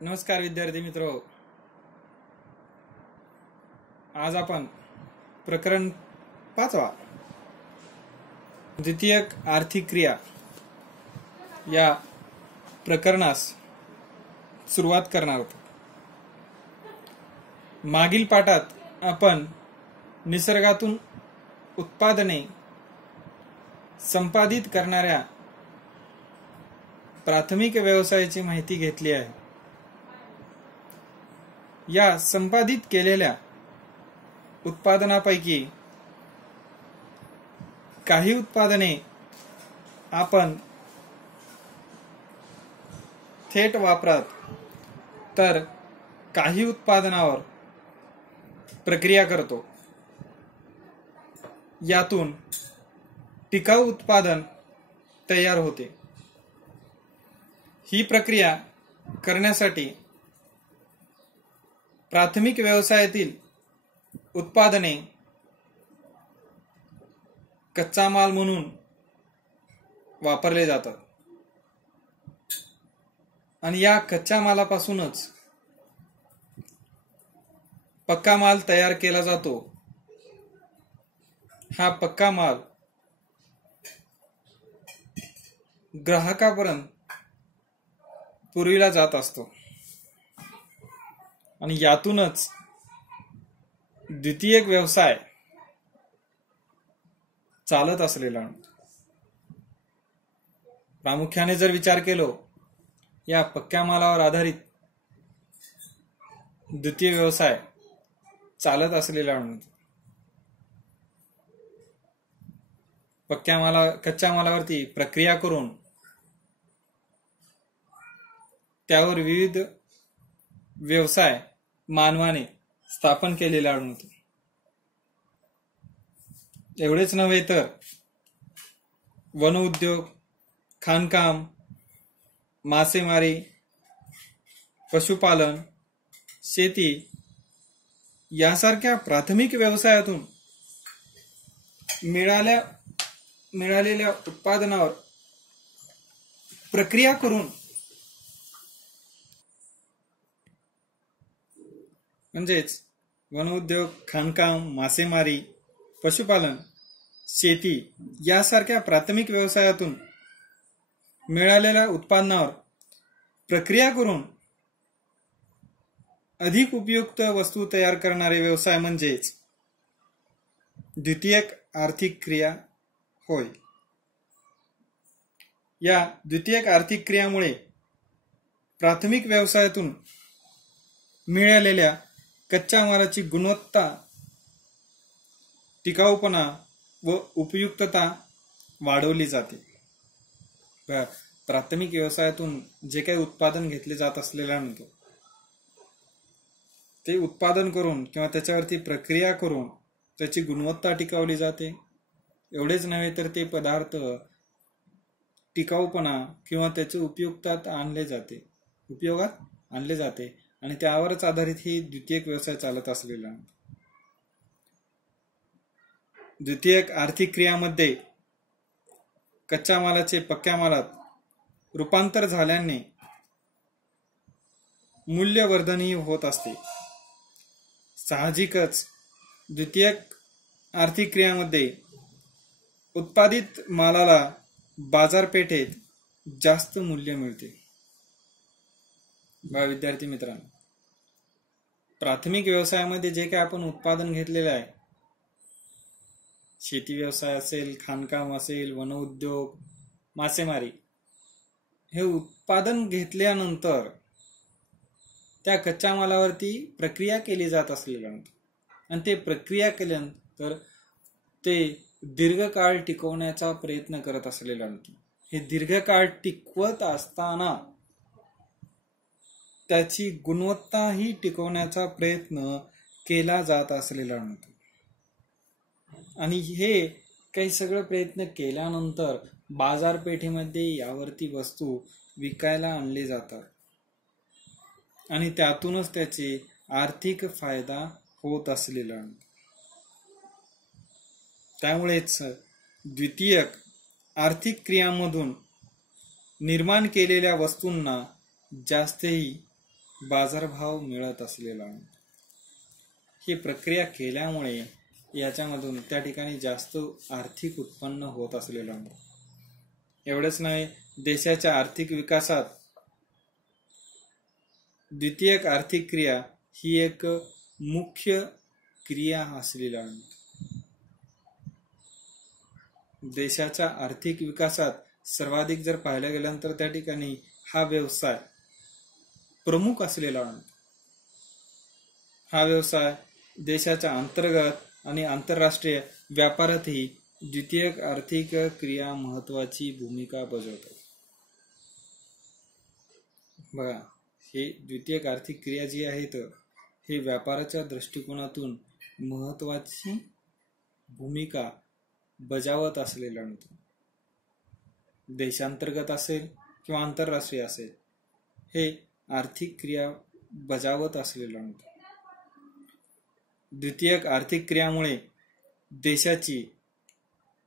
नमस्कार विद्यार्थी मित्रो, आज आपण प्रकरण 5 द्वितीयक आर्थिक क्रिया या प्रकरणास सुरुवात करणार आहोत। मागील पाठात आपण निसर्गातून उत्पादने संपादित करणाऱ्या प्राथमिक व्यवसायाची माहिती घेतली आहे। या संपादित केलेल्या उत्पादनापैकी काही उत्पादने आपण थेट वापरात, तर काही उत्पादनावर प्रक्रिया करतो। यातून टिकाऊ उत्पादन तयार होते। ही प्रक्रिया करण्यासाठी प्राथमिक व्यवसायातील उत्पादने कच्चा माल म्हणून वापरले जातात आणि या कच्च्या मालापासूनच पक्का माल तयार केला जातो। हा पक्का माल ग्राहकापर्यंत पुरविला जात असतो आणि यातूनच द्वितीयक व्यवसाय चालत असलेला। प्रामुख्याने जर विचार केलो, या पक्क्या मालावर आधारित द्वितीय व्यवसाय चालत असलेला। कच्च्या मालावरती प्रक्रिया करून त्यावर विविध व्यवसाय मानवाने स्थापन केलेला आढळतो। एवढेच नव्हे तर वन उद्योग, खाणकाम, मासेमारी, पशुपालन, शेती यासारख्या प्राथमिक व्यवसायातून मिळालेल्या उत्पादनावर प्रक्रिया करून, म्हणजेच वन उद्योग, खाणकाम, मासेमारी, पशुपालन, शेती यासारख्या प्राथमिक व्यवसायातून मिळालेल्या उत्पादनावर प्रक्रिया करून अधिक उपयुक्त वस्तू तयार करणारे व्यवसाय म्हणजेच द्वितीयक आर्थिक क्रिया होय। या द्वितीयक आर्थिक क्रियामुळे प्राथमिक व्यवसायातून मिळालेल्या कच्च्या मालाची गुणवत्ता, टिकाऊपणा व उपयुक्तता वाढवली जाते। प्राथमिक व्यवसायातून जे काही उत्पादन घेतले जात असलेल्यानंतर ते उत्पादन करून किंवा त्याच्यावरती प्रक्रिया करून त्याची गुणवत्ता टिकवली जाते। एवढेच नव्हे तर ते पदार्थ टिकाऊपणा किंवा त्याची उपयुक्तता उपयोगात आणले जाते आणि त्यावरच आधारित ही द्वितीयक व्यवसाय चालत असलेला। द्वितीयक आर्थिक क्रियामध्ये कच्च्या मालाचे पक्क्या मालात रूपांतर झाल्याने मूल्यवर्धनही होत असते। साहजिकच द्वितीयक आर्थिक क्रियामध्ये उत्पादित मालाला बाजारपेठेत जास्त मूल्य मिळते। विद्यार्थी मित्रांनो, प्राथमिक व्यवसायामध्ये जे काही आपण उत्पादन घेतलेले आहे, शेती व्यवसाय असेल, खाणकाम असेल, वन उद्योग, मासेमारी, हे उत्पादन घेतल्यानंतर त्या कच्च्या मालावरती प्रक्रिया केली जात असलेल्यानंतर आणि ते प्रक्रिया केल्यानंतर ते दीर्घकाळ टिकवण्याचा प्रयत्न करत असलेल्यानंतर हे दीर्घकाळ टिकवत असताना त्याची गुणवत्ताही टिकवण्याचा प्रयत्न केला जात असलेल्यानंतर आणि हे काही सगळे प्रयत्न केल्यानंतर बाजारपेठेमध्ये यावरती वस्तू विकायला आणले जातात आणि त्यातूनच त्याचे आर्थिक फायदा होत असलेला। त्यामुळेच द्वितीयक आर्थिक क्रियांमधून निर्माण केलेल्या वस्तूंना जास्तही बाजारभाव मिळत असलेला ही प्रक्रिया केल्यामुळे याच्यामधून त्या ठिकाणी जास्त आर्थिक उत्पन्न होत असलेलं. एवढंच नाही, देशाच्या आर्थिक विकासात द्वितीयक आर्थिक क्रिया ही एक मुख्य क्रिया असलेला. देशाच्या आर्थिक विकासात सर्वाधिक जर पाहायला गेल्यानंतर त्या ठिकाणी हा व्यवसाय प्रमुख असलेला. हा व्यवसाय देशाच्या अंतर्गत आणि आंतरराष्ट्रीय व्यापारातही द्वितीयक आर्थिक क्रिया महत्वाची भूमिका बजावतात. बघा, हे द्वितीयक आर्थिक क्रिया जी आहेत हे व्यापाराच्या दृष्टिकोनातून महत्वाची भूमिका बजावत असलेला. देशांतर्गत असेल किंवा आंतरराष्ट्रीय असेल, हे आर्थिक क्रिया बजावत असलेला. द्वितीयक आर्थिक क्रियामुळे देशाची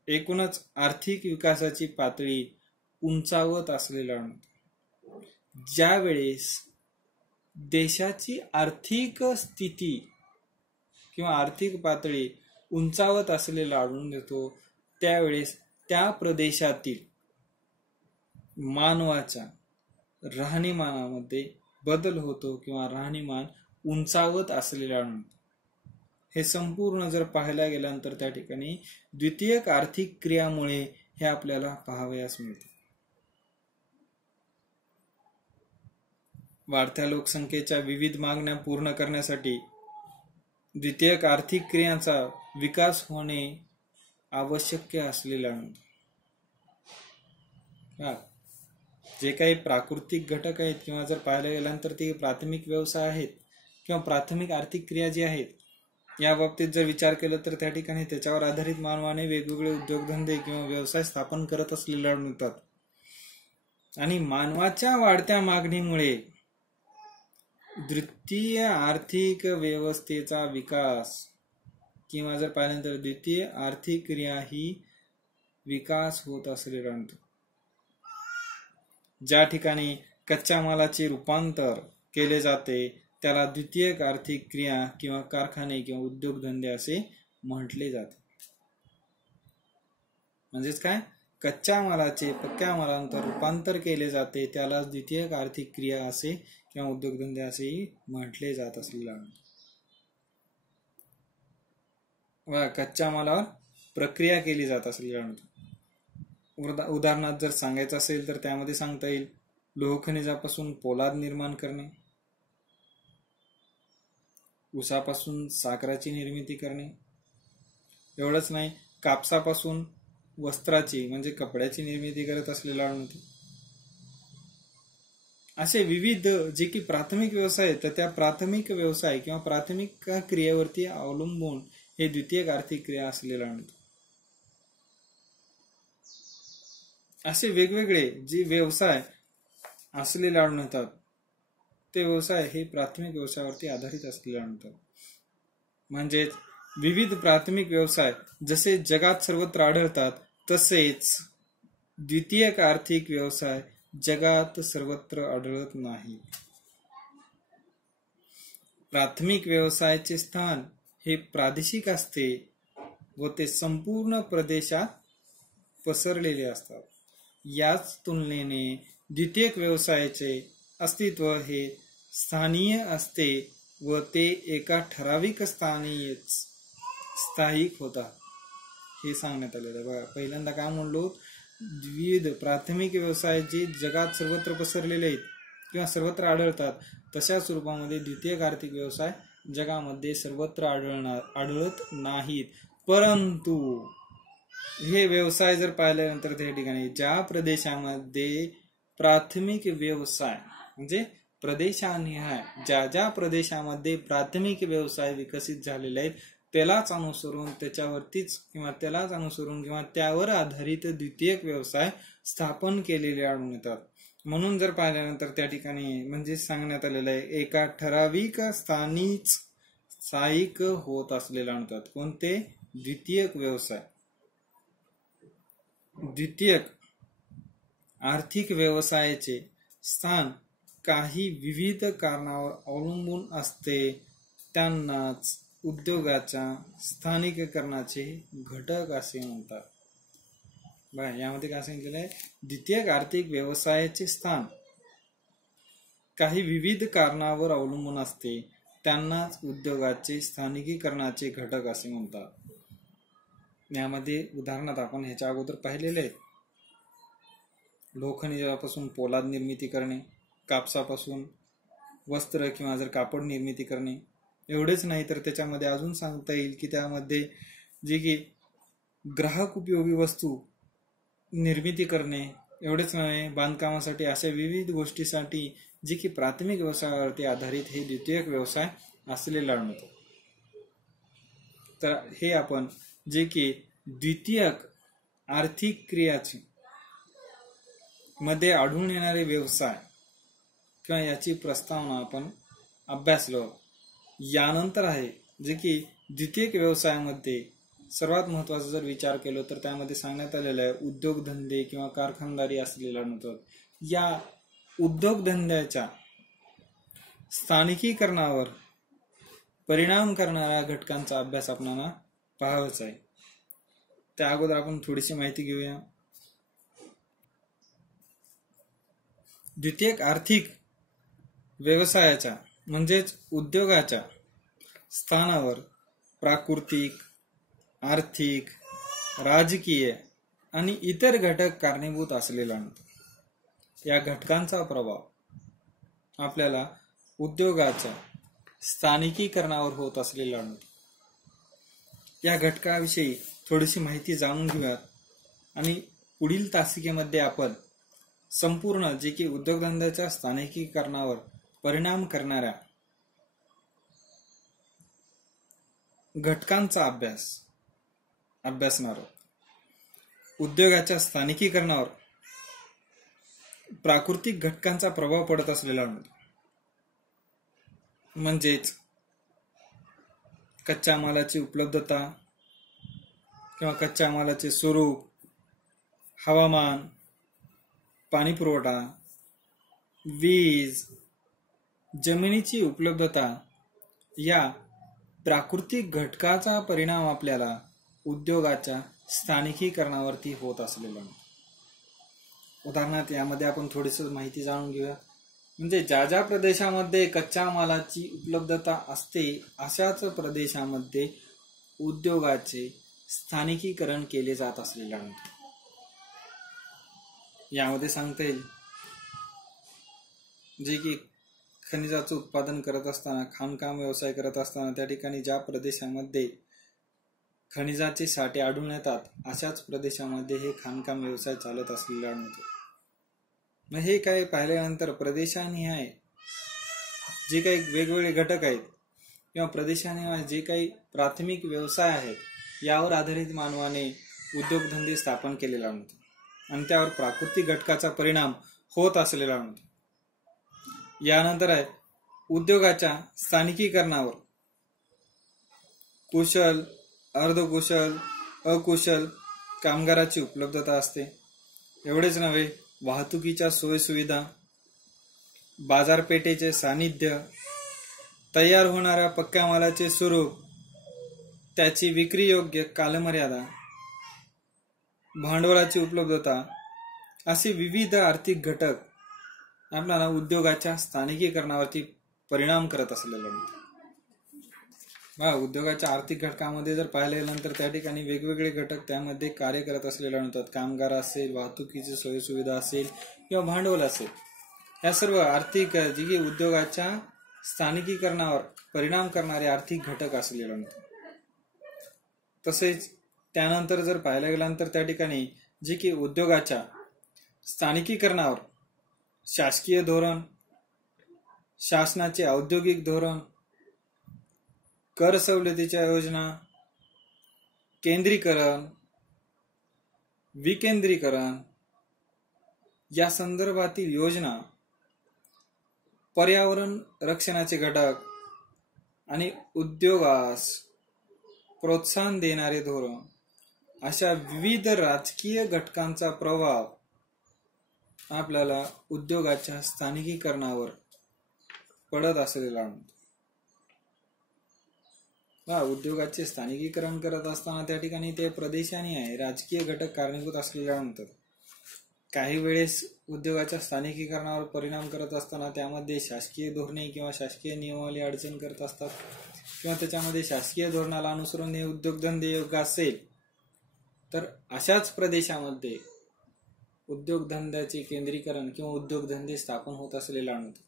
एकूणच आर्थिक विकासाची पातळी उंचावत असलेला. ज्या वेळेस देशाची आर्थिक स्थिती किंवा आर्थिक पातळी उंचावत असलेला आढळून येतो, त्यावेळेस त्या प्रदेशातील मानवाच्या राहणीमानामध्ये बदल होतो किंवा राहणीमान उंचावत असलेला. हे संपूर्ण जर पाहायला गेल्यानंतर त्या ठिकाणी द्वितीयक आर्थिक क्रियामुळे हे आपल्याला पाहावयास मिळते. वाढत्या लोकसंख्येच्या विविध मागण्या पूर्ण करण्यासाठी द्वितीयक आर्थिक क्रियांचा विकास होणे आवश्यक असलेला. जे काही प्राकृतिक घटक आहेत किंवा जर पाहायला गेल्यानंतर ते प्राथमिक व्यवसाय आहेत किंवा प्राथमिक आर्थिक क्रिया जी आहेत, या बाबतीत जर विचार केला तर त्या ठिकाणी त्याच्यावर आधारित मानवाने वेगवेगळे उद्योगधंदे किंवा व्यवसाय स्थापन करत असलेले आढळतात. आणि मानवाच्या वाढत्या मागणीमुळे द्वितीय आर्थिक व्यवस्थेचा विकास किंवा जर पाहिल्यानंतर द्वितीय आर्थिक क्रिया ही विकास होत असलेला. ज्या ठिकाणी कच्च्या मालाचे रूपांतर केले जाते त्याला द्वितीयक आर्थिक क्रिया किंवा कारखाने किंवा उद्योगधंदे असे म्हटले जाते. म्हणजेच काय, कच्च्या मालाचे पक्क्या मालांतर रूपांतर केले जाते त्याला द्वितीयक आर्थिक क्रिया असे किंवा उद्योगधंदे असेही म्हटले जात असलेला. कच्च्या मालावर प्रक्रिया केली जात असलेला. उदाहरणार्थ जर सांगायचं असेल तर त्यामध्ये सांगता येईल लोह खनिजापासून पोलाद निर्माण करणे, ऊसापासून साखराची निर्मिती करणे. एवढंच नाही, कापसापासून वस्त्राची म्हणजे कपड्याची निर्मिती करत असलेला आढळतो. असे विविध जे की प्राथमिक व्यवसाय आहेत, तर त्या प्राथमिक व्यवसाय किंवा प्राथमिक क्रियेवरती अवलंबून हे द्वितीयक आर्थिक क्रिया असलेला आढळतो. असे वेगवेगळे जे व्यवसाय असलेले आढळतात ते व्यवसाय हे प्राथमिक व्यवसायावरती आधारित असलेले आढळतात. म्हणजेच विविध प्राथमिक व्यवसाय जसे जगात सर्वत्र आढळतात तसेच द्वितीयक आर्थिक व्यवसाय जगात सर्वत्र आढळत नाही. प्राथमिक व्यवसायाचे स्थान हे प्रादेशिक असते व ते संपूर्ण प्रदेशात पसरलेले असतात. याच तुलनेने द्वितीयक व्यवसायाचे अस्तित्व हे स्थानीय असते व ते एका ठराविक स्थानीयच स्थायिक होतात हे सांगण्यात आलेलं आहे. बघा, पहिल्यांदा काय म्हणलो, विविध प्राथमिक व्यवसाय जे जगात सर्वत्र पसरलेले आहेत किंवा सर्वत्र आढळतात, तशा स्वरूपामध्ये द्वितीयक आर्थिक व्यवसाय जगामध्ये सर्वत्र आढळत नाहीत. परंतु हे व्यवसाय जर पाहिल्यानंतर त्या ठिकाणी ज्या प्रदेशामध्ये प्राथमिक व्यवसाय म्हणजे प्रदेशानिहाय ज्या ज्या प्रदेशामध्ये प्राथमिक व्यवसाय विकसित झालेले आहेत त्यालाच अनुसरून किंवा त्यावर आधारित द्वितीयक व्यवसाय स्थापन केलेले आढळून येतात. म्हणून जर पाहिल्यानंतर त्या ठिकाणी म्हणजे सांगण्यात आलेलं आहे एका ठराविक स्थानीच स्थायिक होत असलेले आणतात. कोणते? द्वितीयक व्यवसाय. द्वितीयक आर्थिक व्यवसायाचे स्थान काही विविध कारणावर अवलंबून असते त्यांनाच उद्योगाच्या स्थानिकीकरणाचे घटक असे म्हणतात. बघा, यामध्ये काय सांगितलेलं आहे, द्वितीयक आर्थिक व्यवसायाचे स्थान काही विविध कारणावर अवलंबून असते त्यांनाच उद्योगाचे स्थानिकीकरणाचे घटक असे म्हणतात. यामध्ये उदाहरणार्थ आपण ह्याच्या अगोदर पाहिलेले आहेत. लोखंडापासून पोलाद निर्मिती करणे, कापसापासून वस्त्र किंवा जर कापड निर्मिती करणे. एवढेच नाही तर त्याच्यामध्ये अजून सांगता येईल की त्यामध्ये जे की ग्राहक उपयोगी वस्तू निर्मिती करणे. एवढेच नाही, बांधकामासाठी अशा विविध गोष्टीसाठी जे की प्राथमिक व्यवसायावरती आधारित हे द्वितीयक व्यवसाय असलेला आणतो. तर हे आपण जे की द्वितीयक आर्थिक क्रियाचे मध्ये आढळून येणारे व्यवसाय किंवा याची प्रस्तावना आपण अभ्यासलो. यानंतर आहे जे की द्वितीयक व्यवसायामध्ये सर्वात महत्वाचा जर विचार केला तर त्यामध्ये सांगण्यात आलेलं आहे उद्योगधंदे किंवा कारखानदारी असलेला म्हणतात. या उद्योगधंद्याच्या स्थानिकीकरणावर परिणाम करणाऱ्या घटकांचा अभ्यास आपल्याला पाहावाचा आहे. त्या अगोदर आपण थोडीशी माहिती घेऊया. द्वितीयक आर्थिक व्यवसायाच्या म्हणजेच उद्योगाच्या स्थानावर प्राकृतिक, आर्थिक, राजकीय आणि इतर घटक कारणीभूत असलेला आणतो. या घटकांचा प्रभाव आपल्याला उद्योगाच्या स्थानिकीकरणावर होत असलेला आणतो. या घटकाविषयी थोडीशी माहिती जाणून घेऊयात आणि पुढील तासिकेमध्ये आपण संपूर्ण जे की उद्योगधंद्याच्या स्थानिकीकरणावर परिणाम करणाऱ्या घटकांचा अभ्यासणार आहोत. उद्योगाच्या स्थानिकीकरणावर प्राकृतिक घटकांचा प्रभाव पडत असलेला म्हणजेच कच्च्या मालाची उपलब्धता किंवा कच्च्या मालाचे स्वरूप, हवामान, पाणी पुरवठा, वीज, जमिनीची उपलब्धता या प्राकृतिक घटकाचा परिणाम आपल्याला उद्योगाच्या स्थानिकीकरणावरती होत असलेला. उदाहरणार्थ यामध्ये आपण थोडीशी माहिती जाणून घेऊया. म्हणजे ज्या ज्या प्रदेशामध्ये कच्च्या मालाची उपलब्धता असते अशाच प्रदेशामध्ये उद्योगाचे स्थानिकीकरण केले जात असलेले आहे. यामध्ये सांगता येईल जे की खनिजाचं उत्पादन करत असताना, खाणकाम व्यवसाय करत असताना त्या ठिकाणी ज्या प्रदेशामध्ये खनिजाचे साठे आढळून येतात अशाच प्रदेशामध्ये हे खाणकाम व्यवसाय चालत असलेला आढळतो. मग हे काय पाहिल्यानंतर प्रदेशानिहाय जे काही वेगवेगळे घटक आहेत किंवा प्रदेशानिहाय जे काही प्राथमिक व्यवसाय आहेत यावर आधारित मानवाने उद्योगधंदे स्थापन केलेला आढळतो आणि त्यावर प्राकृतिक घटकाचा परिणाम होत असलेला आढळतो. यानंतर आहे उद्योगाच्या स्थानिकीकरणावर कुशल, अर्धकुशल, अकुशल कामगाराची उपलब्धता असते. एवढेच नव्हे, वाहतुकीच्या सोयीसुविधा, बाजारपेठेचे सानिध्य, तयार होणाऱ्या पक्क्या मालाचे स्वरूप, त्याची विक्री योग्य कालमर्यादा, भांडवलाची उपलब्धता असे विविध आर्थिक घटक आपल्याला उद्योगाच्या स्थानिकीकरणावरती परिणाम करत असलेला म्हणतात. उद्योगाच्या आर्थिक घटकामध्ये जर पाहिलं गेल्यानंतर त्या ठिकाणी वेगवेगळे घटक त्यामध्ये कार्य करत असलेले म्हणतात. कामगार असेल, वाहतुकीची सोयीसुविधा असेल किंवा भांडवल असेल, या सर्व आर्थिक जी की उद्योगाच्या स्थानिकीकरणावर परिणाम करणारे आर्थिक घटक असलेले म्हणतात. तसेच त्यानंतर जर पाहायला गेल्यानंतर त्या ठिकाणी जे की उद्योगाच्या स्थानिकीकरणावर शासकीय धोरण, शासनाचे औद्योगिक धोरण, कर सवलतीच्या योजना, केंद्रीकरण, विकेंद्रीकरण या संदर्भातील योजना, पर्यावरण रक्षणाचे घटक आणि उद्योगास प्रोत्साहन देणारे धोरण अशा विविध राजकीय घटकांचा प्रभाव आपल्याला उद्योगाच्या स्थानिकीकरणावर पडत असलेला अनुभव. उद्योगाचे स्थानिकीकरण करत असताना त्या ठिकाणी ते प्रदेशाने आहे राजकीय घटक कारणीभूत असलेल्या म्हणतात. काही वेळेस उद्योगाच्या स्थानिकीकरणावर परिणाम करत असताना त्यामध्ये शासकीय धोरणे किंवा शासकीय नियमावली अडचण करत असतात, किंवा त्याच्यामध्ये शासकीय धोरणाला अनुसरून हे उद्योगधंदे योग्य असेल तर अशाच प्रदेशामध्ये उद्योगधंद्याचे केंद्रीकरण किंवा उद्योगधंदे स्थापन होत असलेला अनुभव.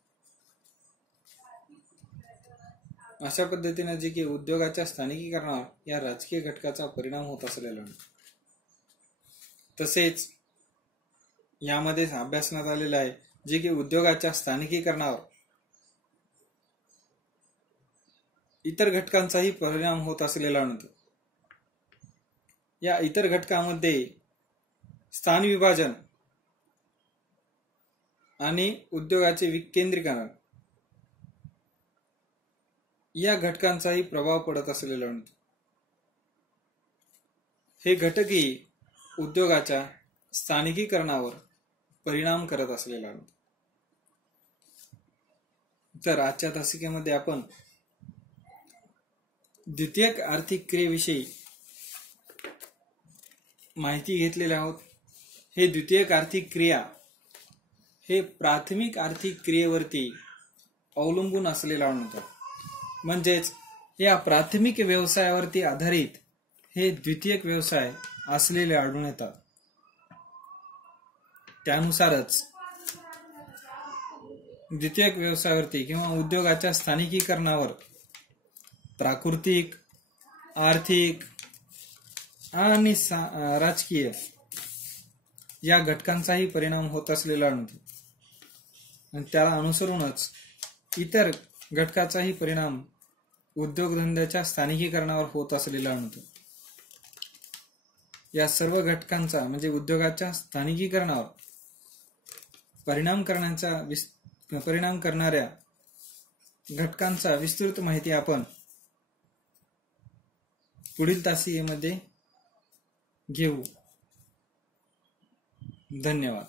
अशा पद्धतीने जे की उद्योगाच्या स्थानिकीकरणावर या राजकीय घटकाचा परिणाम होत असलेला अनुभव. तसेच यामध्ये अभ्यासण्यात आलेला आहे जे की उद्योगाच्या स्थानिकीकरणावर इतर घटकांचाही परिणाम होत असलेला अनुभव. या इतर घटकांमध्ये स्थान विभाजन आणि उद्योगाचे विकेंद्रीकरण या घटकांचाही प्रभाव पडत असलेला अनुभव. हे घटकही उद्योगाच्या स्थानिकीकरणावर परिणाम करत असलेला अनुभव. तर आजच्या तासिकेमध्ये आपण द्वितीयक आर्थिक क्रियेविषयी माहिती घेतलेली आहोत. हे द्वितीयक आर्थिक क्रिया हे प्राथमिक आर्थिक क्रियेवरती अवलंबून असलेला अनुभव. म्हणजेच या प्राथमिक व्यवसायावरती आधारित हे द्वितीयक व्यवसाय असलेले आढळून येतात. त्यानुसारच द्वितीयक व्यवसायावरती किंवा उद्योगाच्या स्थानिकीकरणावर प्राकृतिक, आर्थिक आणि राजकीय या घटकांचाही परिणाम होत असलेला अनुभव. आणि त्याला अनुसरूनच इतर घटकाचाही परिणाम उद्योगधंद्याच्या स्थानिकीकरणावर होत असलेला अनुभव. या सर्व घटकांचा म्हणजे उद्योगाच्या स्थानिकीकरणावर परिणाम करणाऱ्या घटकांचा विस्तृत माहिती आपण पुढील तासिकेमध्ये घेऊ. धन्यवाद.